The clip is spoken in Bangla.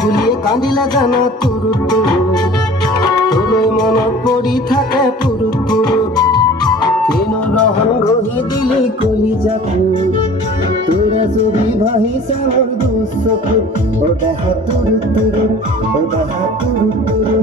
ভুলিয়ে কান্দিলে জানা তুরু তুরু তোরে মনত পৰি থাকে পুরু পুরু কেন রহন গহি দিলি কলি যাকু তোরা ছবি ভাহিছে মোর দুচকু ও দেখা তুরু তুরু ও দেখা তুরু তুরু